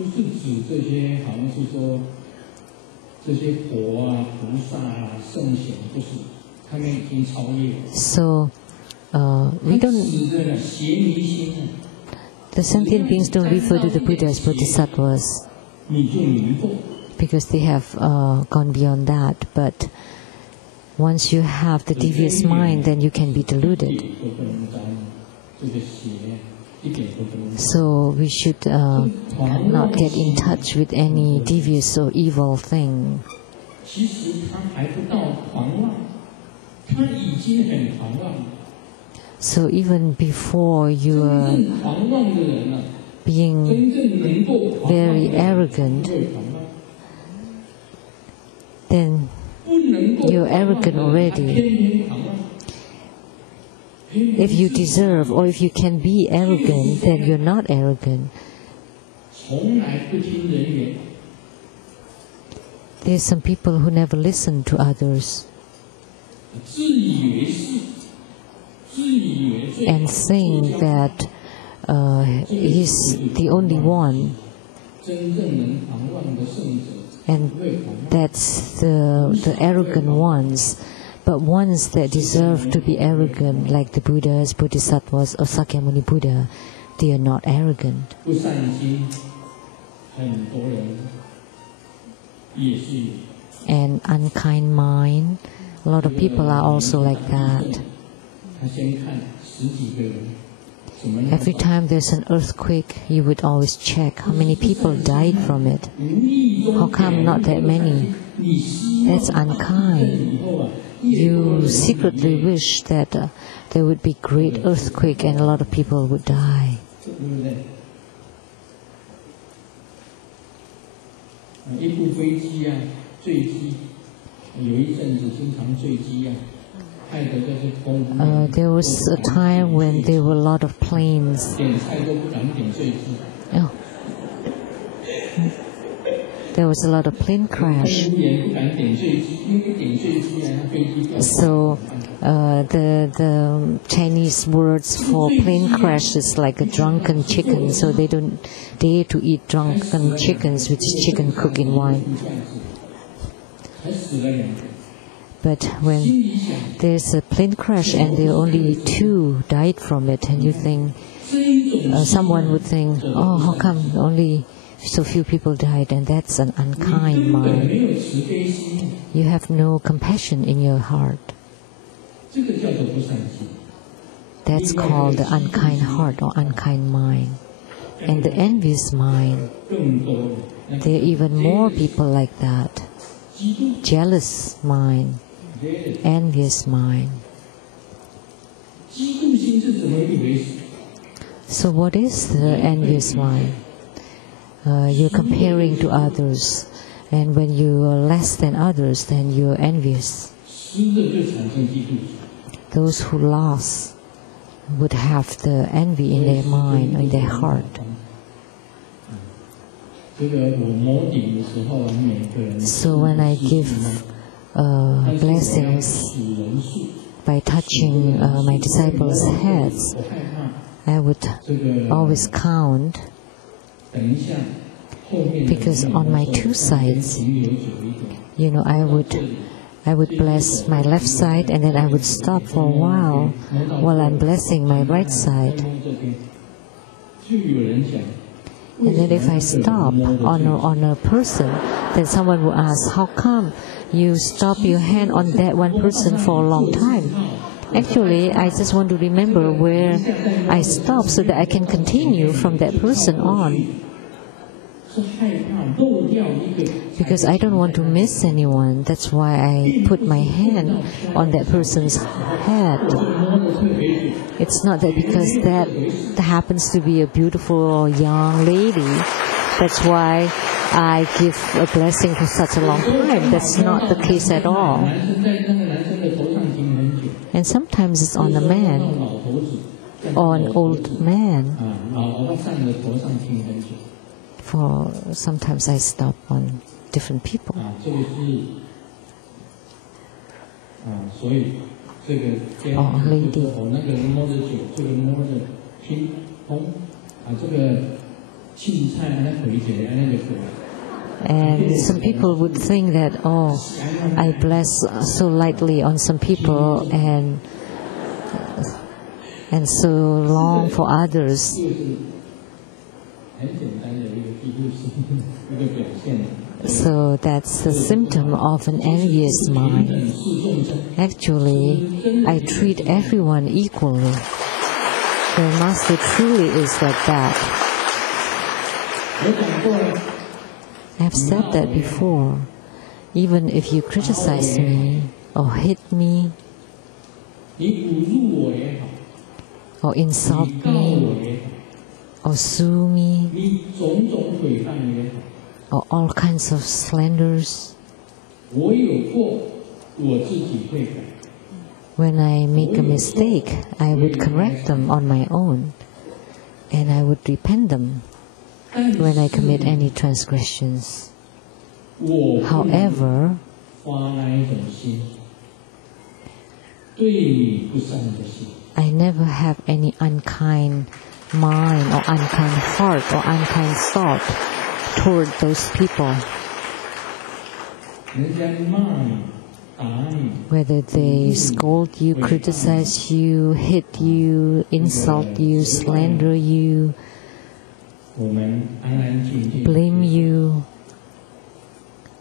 不是指这些好像是说这些佛啊、菩萨啊、圣贤，不是，他们已经超越了。So we don't. The sentient beings don't refer to the Buddha as bodhisattvas because they have gone beyond that. But once you have the devious mind, then you can be deluded. So we should not get in touch with any devious or evil thing. So even before you are being very arrogant, then you're arrogant already. If you deserve or if you can be arrogant, then you're not arrogant. There's some people who never listen to others and think that he's the only one, and that's the arrogant ones. But ones that deserve to be arrogant, like the Buddhas, Bodhisattvas, or Sakyamuni Buddha, they are not arrogant. And unkind mind, a lot of people are also like that. Every time there's an earthquake, you would always check how many people died from it. How come not that many? That's unkind. You secretly wish that there would be great earthquake and a lot of people would die. There was a time when there were a lot of planes. Oh. There was a lot of plane crash. So the Chinese words for plane crash is like a drunken chicken. So they don't dare to eat drunken chickens, which is chicken cooked in wine. But when there's a plane crash and there are only 2 died from it, and you think, someone would think, oh, how come only so few people died? And that's an unkind mind. You have no compassion in your heart. That's called the unkind heart or unkind mind. And the envious mind, there are even more people like that. Jealous mind, envious mind. So what is the envious mind? You're comparing to others, and when you are less than others, then you're envious. Those who lost would have the envy in their mind, in their heart. So when I give blessings by touching my disciples' heads, I would always count, because on my 2 sides, I would bless my left side, and then I would stop for a while I'm blessing my right side. And then if I stop on a person, then someone will ask, how come you stop your hand on that one person for a long time? Actually, I just want to remember where I stopped so that I can continue from that person on. Because I don't want to miss anyone. That's why I put my hand on that person's head. It's not that because that happens to be a beautiful young lady, that's why I give a blessing for such a long time. That's not the case at all. And sometimes it's on a man or an old man. For sometimes I stop on different people. Or lady. And some people would think that, oh, I bless so lightly on some people and so long for others. So that's a symptom of an envious mind. Actually, I treat everyone equally. The Master truly is like that. I've said that before. Even if you criticize me or hit me or insult me or sue me or all kinds of slanders, when I make a mistake, I would correct them on my own, and I would repent them when I commit any transgressions. However, I never have any unkind mind or unkind heart or unkind thought toward those people. Whether they scold you, criticize you, hit you, insult you, slander you, blame you,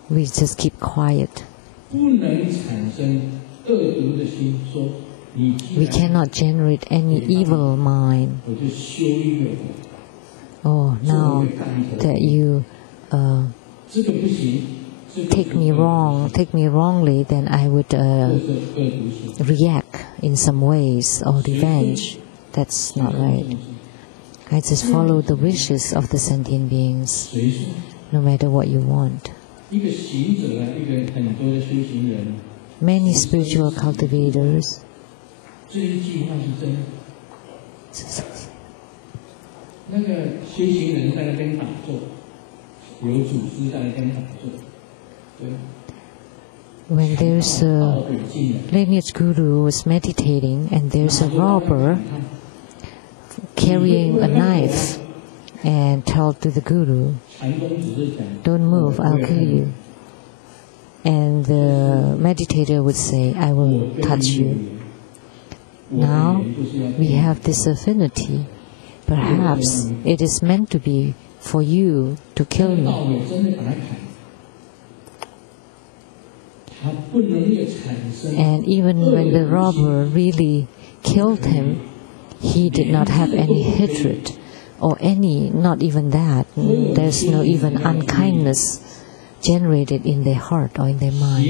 we just keep quiet. We cannot generate any evil mind. Oh, now that you take me wrongly, then I would react in some ways or revenge. That's not right. I just follow the wishes of the sentient beings, no matter what you want. Many spiritual cultivators when there's a lineage guru was meditating and there's a robber carrying a knife and told to the guru, "Don't move, I'll kill you." And the meditator would say, "I will touch you." Now we have this affinity. Perhaps it is meant to be for you to kill me. And even when the robber really killed him, he did not have any hatred or any, not even that. There's no even unkindness generated in their heart or in their mind.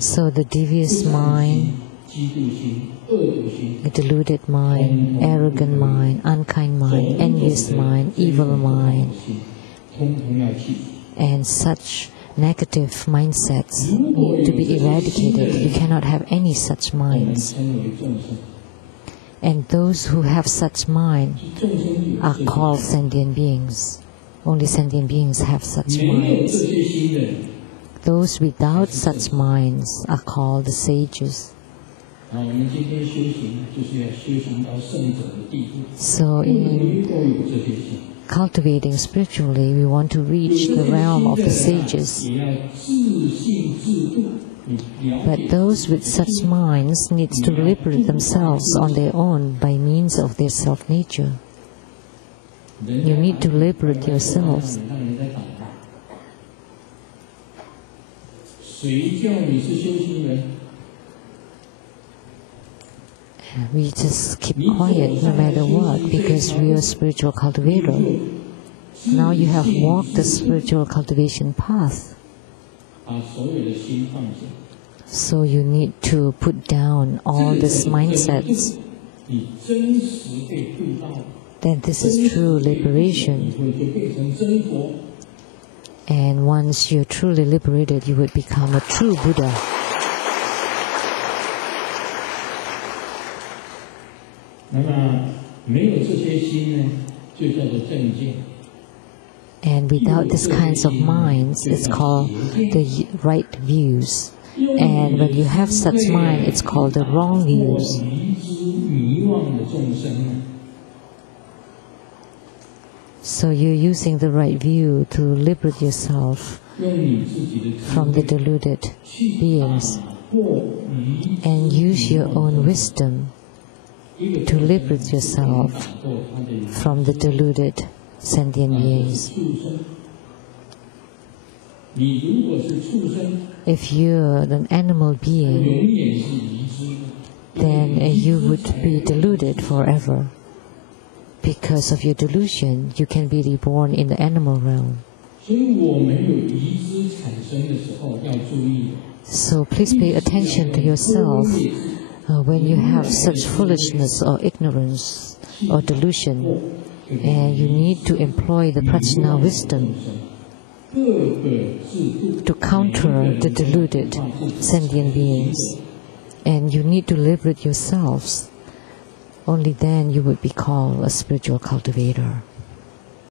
So the devious mind, a deluded mind, arrogant mind, unkind mind, envious mind, evil mind, and such negative mindsets need to be eradicated. You cannot have any such minds. And those who have such mind are called sentient beings. Only sentient beings have such minds. Those without such minds are called the sages. So in cultivating spiritually, we want to reach the realm of the sages. But those with such minds need to liberate themselves on their own by means of their self-nature. You need to liberate yourselves. We just keep quiet no matter what, because we are spiritual cultivator. Now you have walked the spiritual cultivation path. So you need to put down all these mindsets. Then this is true liberation. And once you're truly liberated, you would become a true Buddha. And without these kinds of minds, it's called the right views. And when you have such mind, it's called the wrong views. So you're using the right view to liberate yourself from the deluded beings and use your own wisdom to liberate yourself from the deluded sentient beings. If you're an animal being, then you would be deluded forever. Because of your delusion, you can be reborn in the animal realm. So please pay attention to yourself when you have such foolishness or ignorance or delusion, and you need to employ the prajna wisdom to counter the deluded sentient beings, and you need to liberate yourselves. Only then you would be called a spiritual cultivator.